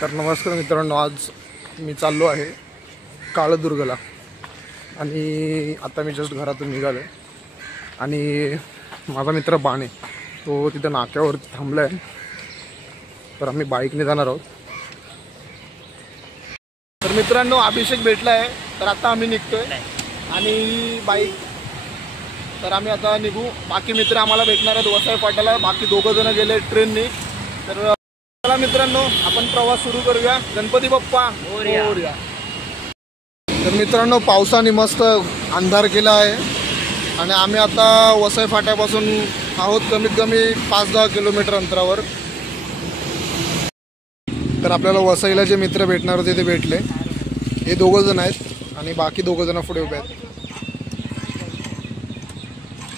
तर नमस्कार मित्रांनो, आज मी चाललो आहे काळदुर्गला आणि आता मी जस्ट घरातून निघालो आणि माझा मित्र बाणे तो तिथं नाक्यावरती थांबला आहे. तर आम्ही बाईकने जाणार आहोत. तर मित्रांनो, अभिषेक भेटला आहे. तर आता आम्ही निघतोय आणि बाईक तर आम्ही आता निघू. बाकी मित्र आम्हाला भेटणार आहेत वसई फाट्याला. बाकी दोघं जण गेले ट्रेनने. तर चला मित्रांनो, आपण प्रवास सुरू करूया. गणपती बाप्पा मोरया. तर मित्रांनो, पावसाने मस्त अंधार केला आहे आणि आम्ही आता वसई फाट्यापासून आहोत कमीत कमी 5-10 किलोमीटर अंतरावर. तर आपल्याला वसईला जे मित्र भेटणार होते ते भेटले. हे दोघं जण आहेत आणि बाकी दोघं जण पुढे उभे आहेत.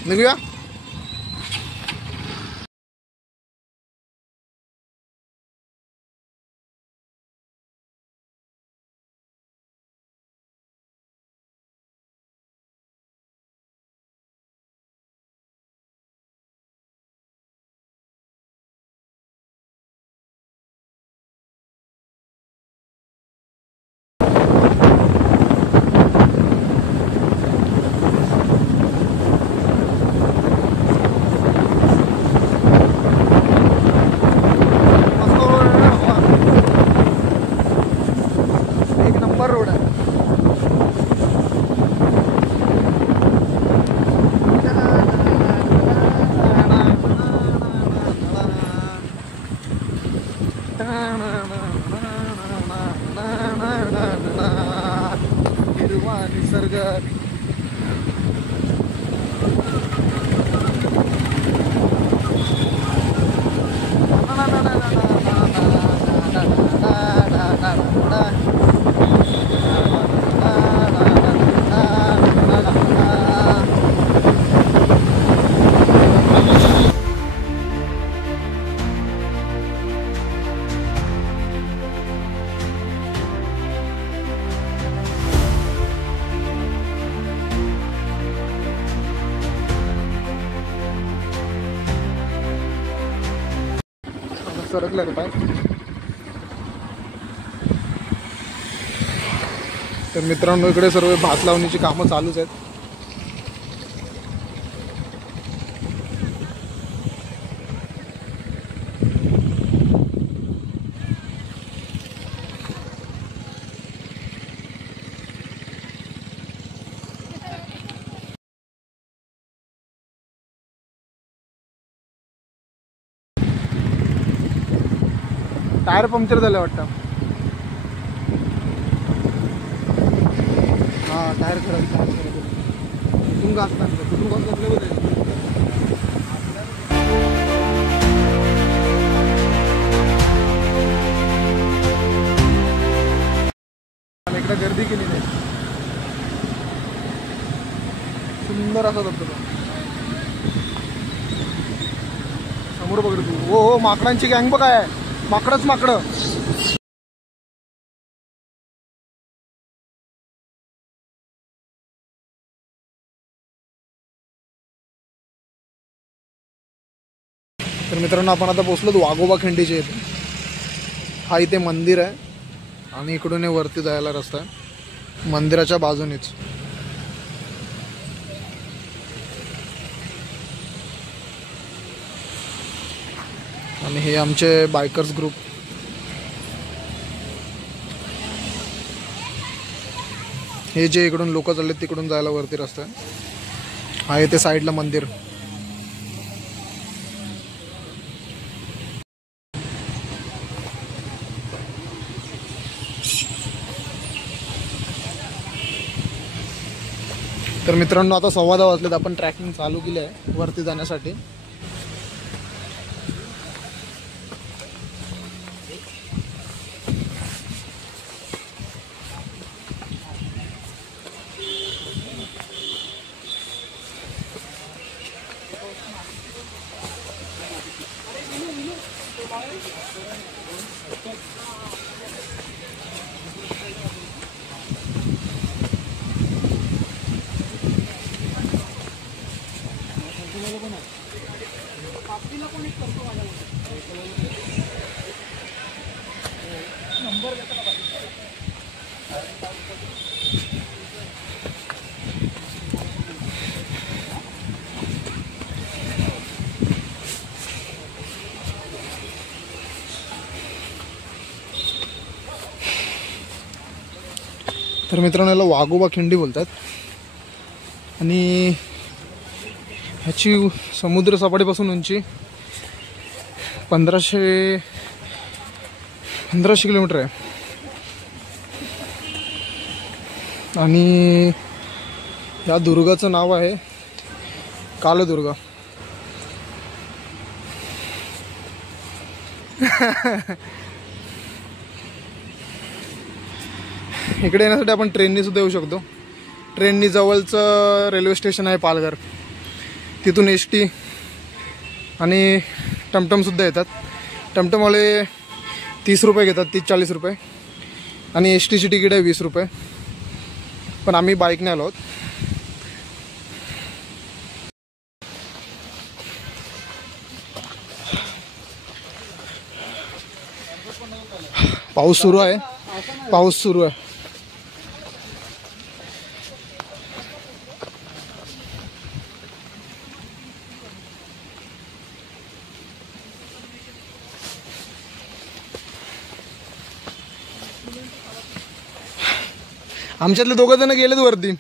निघूया. रोड आहे. हिरवा निसर्ग. सरकला रे पाय. तर मित्रांनो, इकडे सर्व भात लावणीची कामं चालूच आहेत. टायर पंक्चर झालं वाटतं. हा, टायर खराब. कुठून घास टाकलं, कुठून घास टाकलं बघ. इकडे गर्दी केली नाही. सुंदर असा धबधबा समोर बघ तू. हो, माकडांची गँग बघ आहे. माकडच माकडं. तर मित्रांनो, आपण आता पोहोचलो वाघोबा खिंडीच्या इथे. हा इथे मंदिर आहे आणि इकडून वरती जायला रस्ता आहे मंदिराच्या बाजूनेच. आणि हे आमचे बायकर्स ग्रुप. हे जे इकडून लोक चालले तिकडून जायला वरती रस्ता आहे. हा इथे साईडला मंदिर. तर मित्रांनो, आता 10:15 वाजलेत. आपण ट्रॅकिंग चालू केली आहे वरती जाण्यासाठी. तर मित्रांनो याला वाघोबा खिंडी बोलतात आणि ह्याची समुद्र सपाटीपासून उंची 1500 किलोमीटर आहे आणि या दुर्गाचं नाव आहे कालदुर्गा. इकडे येण्यासाठी आपण ट्रेननी सुद्धा येऊ शकतो. ट्रेननी जवळचं रेल्वे स्टेशन आहे पालघर, तिथून एस.टी. आणि टमटमसुद्धा येतात. टमटमवाले 30 रुपये घेतात, 30-40 रुपये, आणि एस.टीची तिकीट आहे 20 रुपये. पण आम्ही बाईकने आलो आहोत. पाऊस सुरू आहे. आमच्यातले 2 जण गेलेत वरती.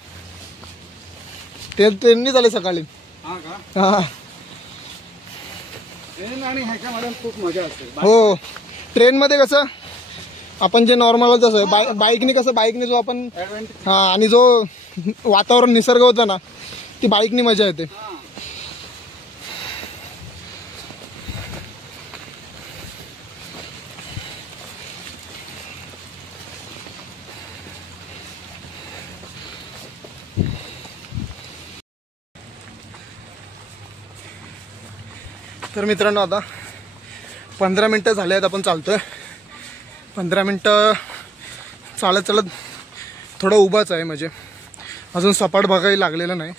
ते ट्रेननी झाले सकाळी. हा खूप मजा असते. हो, ट्रेन मध्ये कसं आपण जे नॉर्मल जसं बाईकने कसं बाईकने जो आपण आणि जो वातावरण निसर्ग होता ना, ती बाईकनी मजा येते. तर मित्रांनो आता 15 मिनटं झाले आहेत आपण चालतोय. 15 मिनटं चालत थोडं उभाच आहे, म्हणजे अजून सपाट भागाही लागलेला नाही.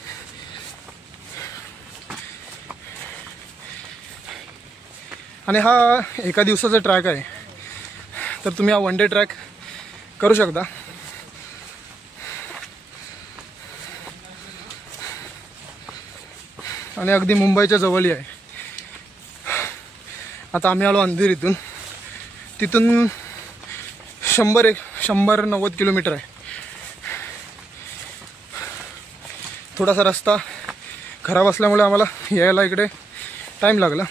आणि हा एका दिवसाचा ट्रॅक आहे, तर तुम्ही हा 1 डे ट्रॅक करू शकता. आणि अगदी मुंबईच्या जवळही आहे. आता आम्ही आलो अंधेरीतून. तिथून 100-190 किलोमीटर आहे. थोडासा रस्ता खराब असल्यामुळे आम्हाला यायला इकडे टाईम लागला.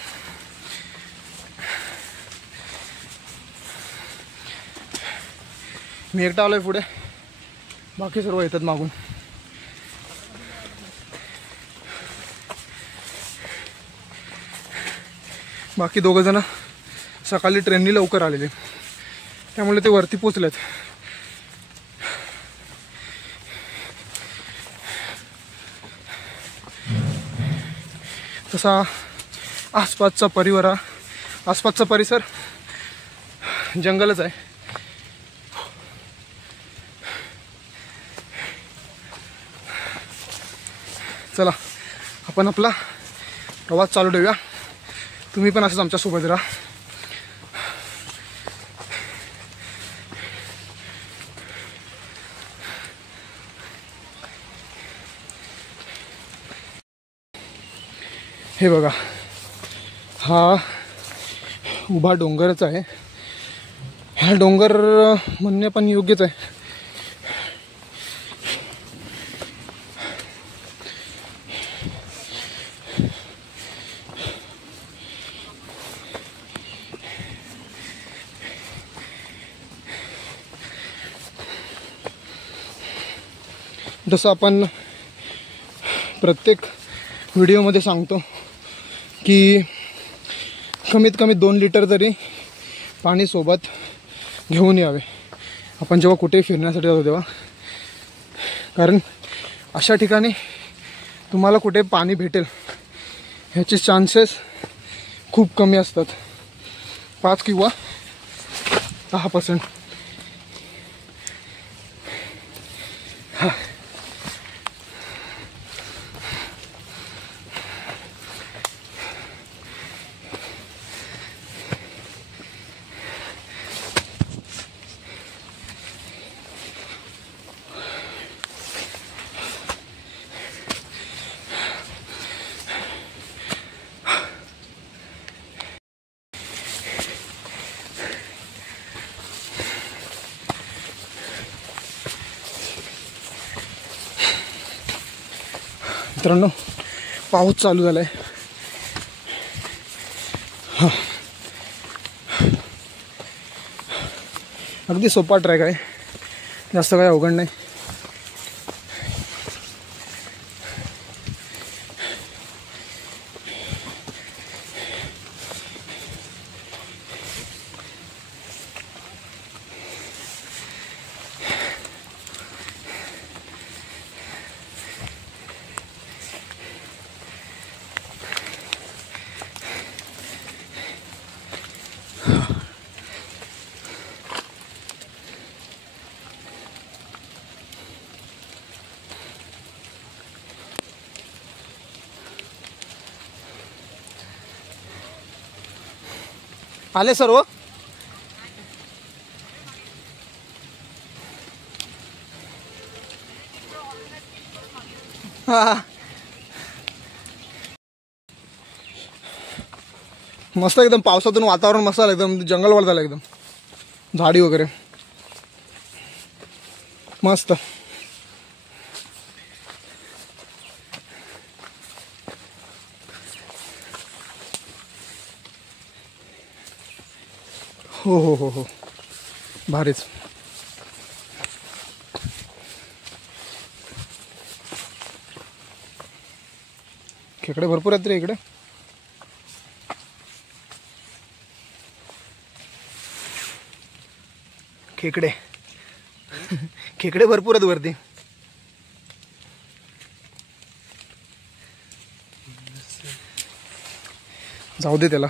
मी एकटा आलोय पुढे, बाकी सर्व येतात मागून. बाकी 2 जण सकाळी ट्रेननी लवकर आलेले, त्यामुळे ते वरती पोचलेत. तसा आसपासचा परिसर जंगलच आहे. चला आपण आपला प्रवास चालू ठेवूया. तुम्ही पण असंच आमच्या सोबत राहा. हे बघा, हा उभा डोंगरच आहे. हा डोंगर म्हणणे पण योग्यच आहे. जसं आपण प्रत्येक व्हिडिओमध्ये सांगतो की कमीत कमी 2 लिटर तरी पाणी सोबत घेऊन यावे आपण जेव्हा कुठेही फिरण्यासाठी जातो तेव्हा. कारण अशा ठिकाणी तुम्हाला कुठे पाणी भेटेल ह्याचे चान्सेस खूप कमी असतात, 5 किंवा 10%. मित्रांनो पाऊस चालू झाला आहे. हां, अगदी सोपा ट्रॅक आहे, जास्त काही अवघड नाही. आले सर्व. हा, मस्त एकदम पावसातून वातावरण मस्त आलं, एकदम जंगलवर झालं, एकदम झाडी वगैरे मस्त. हो हो हो हो, भारीच. खेकडे भरपूर आहेत रे इकडे. खेकडे खेकडे भरपूर आहेत वरती. जाऊ दे त्याला.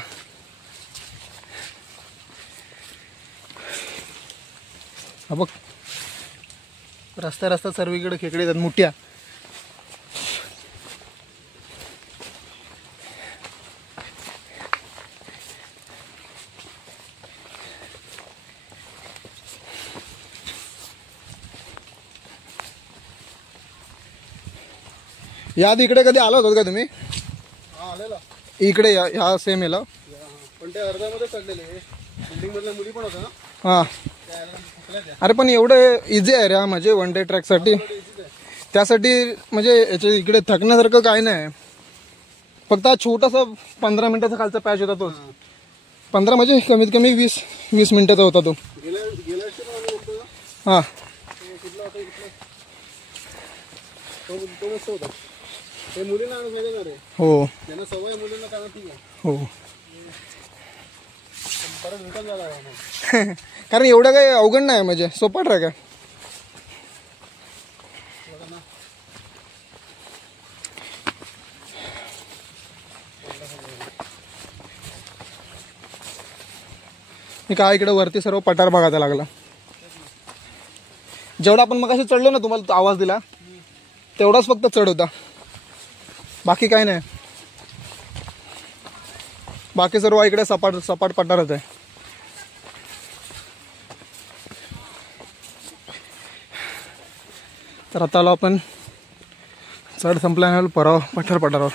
हा बघ, रस्ता रस्ता सर्वीकडे खेकडे आहेत मोठ्या. याआधी इकडे कधी आला होता का तुम्ही? आलेला इकडे ह्या सेम याला, पण ते अर्ध्यामध्ये चढलेले. बिल्डिंग मधल्या मुली पण होत्या ना. हां, अरे पण एवढं इझी आहे रे हा, म्हणजे वन डे ट्रॅकसाठी. त्यासाठी म्हणजे याच्या इकडे थकण्यासारखं काय नाही. फक्त हा छोटासा 15 मिनिटाचा खालचा पॅच होता तो. 15 म्हणजे कमीत कमी 20 मिनिटाचा होता तो. हां, हो हो. कारण एवढं काही अवघड नाही, म्हणजे सोपा ट्रॅक आहे. काय इकडे वरती सर्व पठार बघायला लागला. जेवढा आपण मगाशी चढलो ना, तुम्हाला आवाज दिला तेवढाच फक्त चढ होता, बाकी काय नाही. बाकी सर्व इकडे सपाट सपाट पठारच आहे. तर आता आलो आपण चढ संपल्याने परवा पठारावर.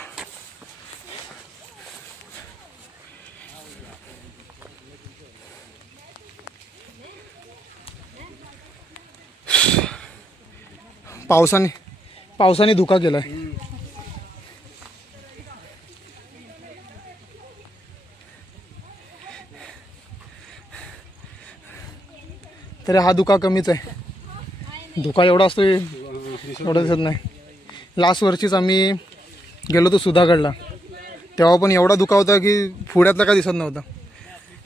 पावसाने धुका केलाय. तरी हा धुका कमीच आहे. धुका एवढा असतो एवढं दिसत नाही. लास्ट वर्षीच आम्ही गेलो तो सुधागडला, तेव्हा पण एवढा धुका होता की पुढ्यातला काय दिसत नव्हता.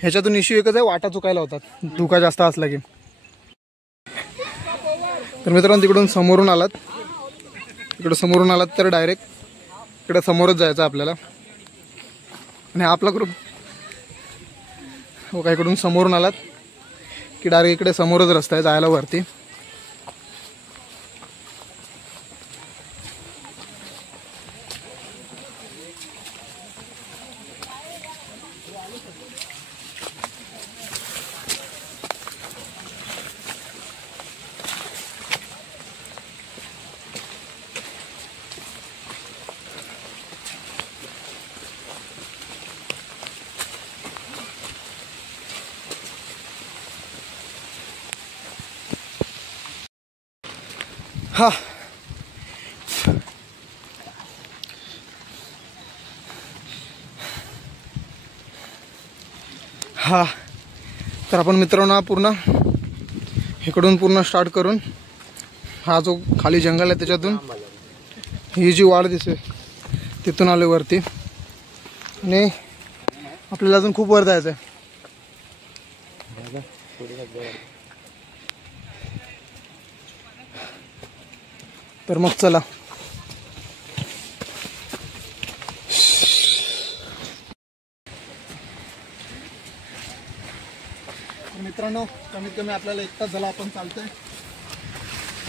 ह्याच्यातून इश्यू एकच आहे, वाटा चुकायला होतात धुका जास्त असला की. तर मित्रांनो तिकडून समोरून आलात, इकडं समोरून आलात तर डायरेक्ट इकडे समोरच जायचं आपल्याला. आणि आपला ग्रुप हो का, इकडून समोरून आलात की डायरेक्ट इकडे समोरच रस्ता आहे जायला वरती. हा, हा तर आपण मित्रांनो पूर्ण इकडून पूर्ण स्टार्ट करून हा जो खाली जंगल आहे त्याच्यातून ही जी वाड दिसते तिथून आलो वरती आणि आपल्याला अजून खूप वर जायचं आहे. तर मग चला. मित्रांनो कमीत कमी आपल्याला 1 तास झाला आपण चालतोय.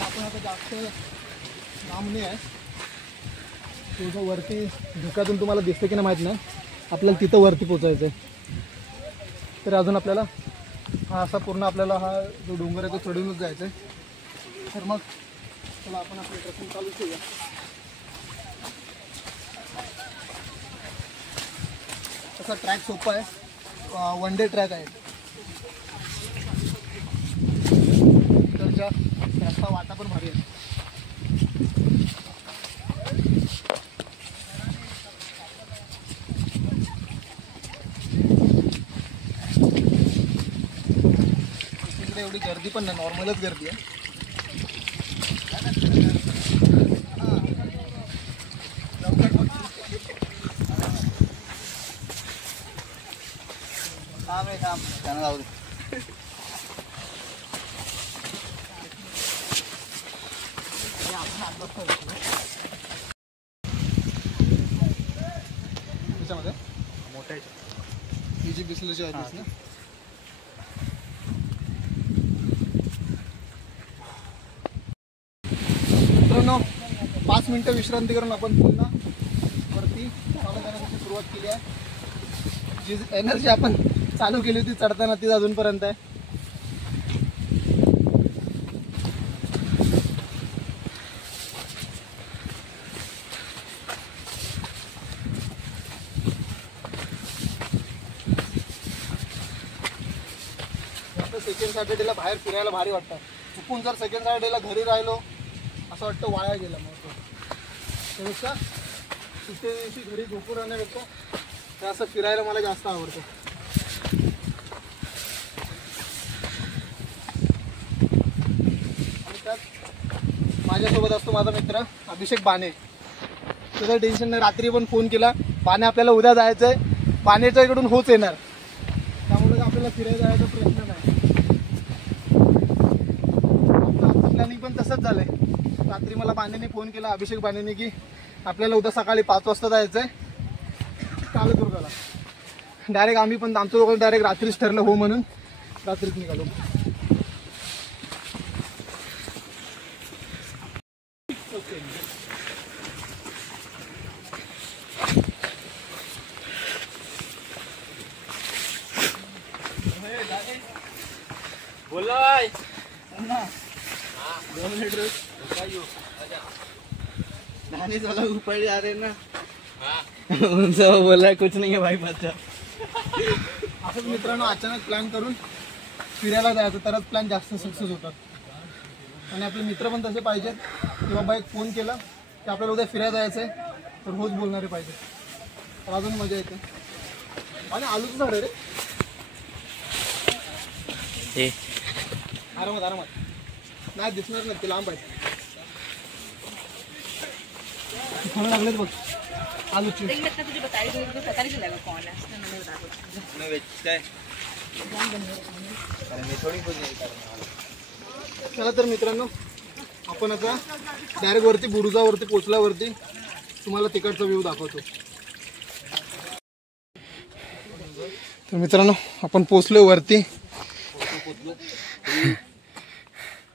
आपण आता जास्त लांब नाही आहे. तो जो वरती धुक्यातून तुम्हाला दिसतं की नाही माहीत नाही, आपल्याला तिथं वरती पोचायचं आहे. तर अजून आपल्याला हा असा पूर्ण आपल्याला हा जो डोंगर आहे तो चढूनच जायचं आहे. तर मग चला आपण आपलं ट्रेकिंग चालू करूया. तसा ट्रॅक सोपा आहे, 1 डे ट्रॅक आहे. रस्ता वाटा पण भारी आहे. तिकडे एवढी गर्दी पण नाही, नॉर्मलच गर्दी आहे. त्याच्यामध्ये मोठ्या ही जी बिसलेची आहे ना, मित्रांनो 5 मिनिटं विश्रांती करून आपण पुन्हा वरती चालत जाण्यासाठी सुरुवात केली आहे. जी एनर्जी आपण चालू केली होती चढताना ती अजूनपर्यंत आहे. सेकंड सॅटर्डेला बाहेर फिरायला भारी वाटतं. चुकून जर सेकंड सॅटर्डेला घरी राहिलो असं वाटतं वाया गेलं. मग त्यापेक्षा तिथे दिवशी घरी झोपून राहण्यापेक्षा ते असं फिरायला मला जास्त आवडतं. आणि त्यात माझ्यासोबत असतो माझा मित्र अभिषेक बाणे. तुझं टेन्शन नाही. रात्री पण फोन केला, बाणे आपल्याला उद्या जायचं आहे, बाणेच्या इकडून होच येणार, त्यामुळे आपल्याला फिरायला जायचा प्रश्न नाही. प्लॅनिंग पण तसंच झालंय. रात्री मला बाणेने फोन केला, अभिषेक बाणेने, की आपल्याला उद्या सकाळी 5 वाजता जायचं आहे कालदुर्गाला. डायरेक्ट आम्ही पण आमचं लोक डायरेक्ट रात्रीच ठरलं हो म्हणून रात्रीच निघालो. बोला ऊपर आ रहे ना, उनसे बोला कुछ नहीं है भाई. बच्चा असंच मित्रांनो अचानक प्लॅन करून फिरायला जायचं तरच प्लॅन जास्त सक्सेस होतात. आणि आपले मित्र पण तसे पाहिजेत की बाबा एक फोन केला की आपल्याला उद्या फिरायला जायचं आहे तर रोज बोलणारे पाहिजे, तर अजून मजा येते. आणि आलूच झाड रे, आरामात आरामात नाही दिसणार नाही, ते लांब आहे. खाना लागले बघ आलूची. चला तर मित्रांनो आपण आता डायरेक्ट वरती बुरुजावरती पोचल्यावरती तुम्हाला तिकडचा व्ह्यू दाखवतो. तर मित्रांनो आपण पोचलो वरती.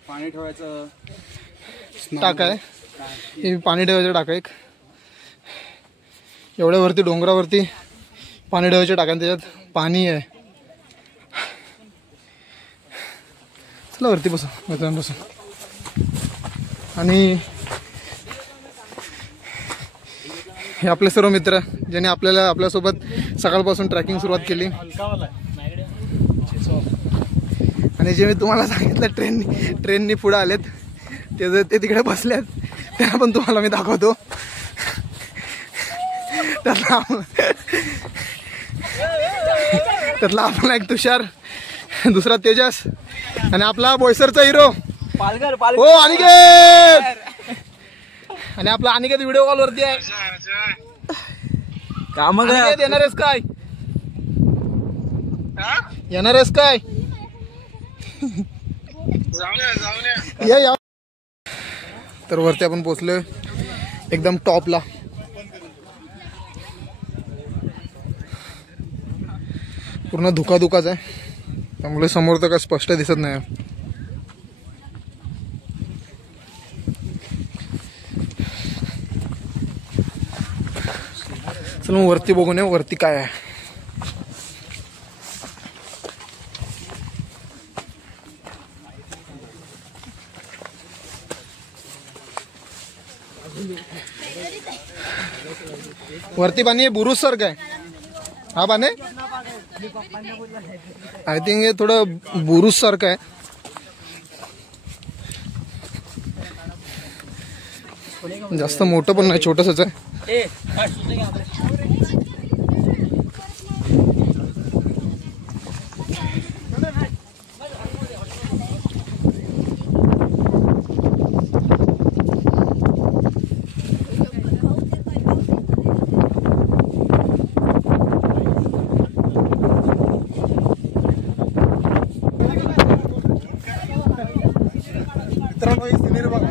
पाणी ठेवायचं टाका आहे, हे पाणी ठेवायचं टाका एक. एवढ्या वरती डोंगरावरती पाणी ठेवायच्या टाका, त्याच्यात पाणी आहे. चला वरती बसा मित्रांनो बसा. आणि हे आपले सर्व मित्र ज्यांनी आपल्यासोबत सकाळपासून ट्रॅकिंग सुरुवात केली. आणि जे मी तुम्हाला सांगितलं ट्रेननी पुढे आलेत ते तिकडे बसल्यात, त्यांना पण तुम्हाला मी दाखवतो. त्यातला आपला एक तुषार, दुसरा तेजस आणि आपला बोईसरचा हिरो पालघर हो अनिकेत. आणि आपला अनिकेत व्हिडिओ कॉल वरती आहे. काम अनिकेत येणार आहेस काय? येणार आहेस काय? या. तर वरती आपण पोहोचलोय एकदम टॉपला. पूर्ण धुकाच आहे, त्यामुळे समोर तर काय स्पष्ट दिसत नाही. चल मग वरती बघून ये वरती काय आहे. वरती पाणी बुरुज सारखं आहे. हा पाणी आय थिंक हे थोडं बुरुज सारखं आहे. जास्त मोठं पण नाही, छोटसच आहे. मित्रांनो ही सिनेरी बघा.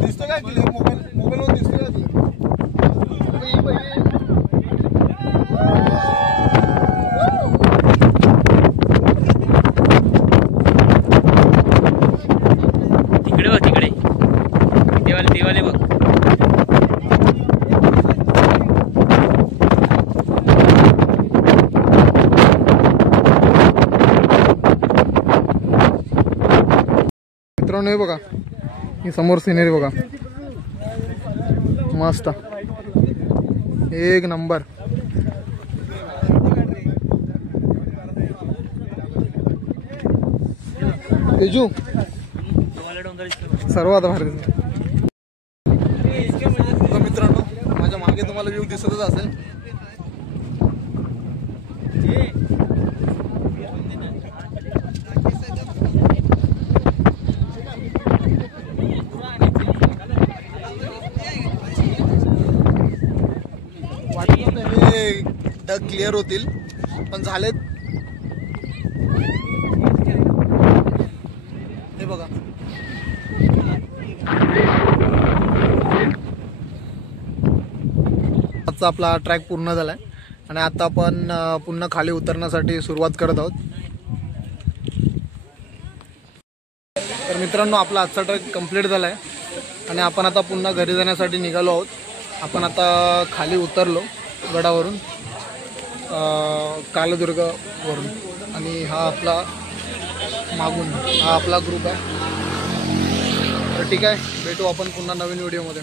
दिसतो काय मोबाईलवर दिसतो काय तिकडे बघ, तिकडे देवाले बघ. मित्रांनो हे बघा, ही समोर सिनेरी बघा, मस्त एक नंबर. तेजू सर्वात भारी. मित्रांनो माझ्या मागे तुम्हाला व्ह्यू दिसतच असेल. ढग क्लिअर होतील पण झालेत. हे बघा आजचा आपला ट्रॅक पूर्ण झालाय आणि आता आपण पुन्हा खाली उतरण्यासाठी सुरुवात करत आहोत. तर मित्रांनो आपला आजचा ट्रॅक कंप्लीट झालाय आणि आपण आता पुन्हा घरी जाण्यासाठी निघालो आहोत. आपण आता खाली उतरलो गडावरून, कालदुर्गवरून. आणि हा आपला मागून हा आपला ग्रुप आहे. तर ठीक आहे, भेटू आपण पुन्हा नवीन व्हिडिओमध्ये.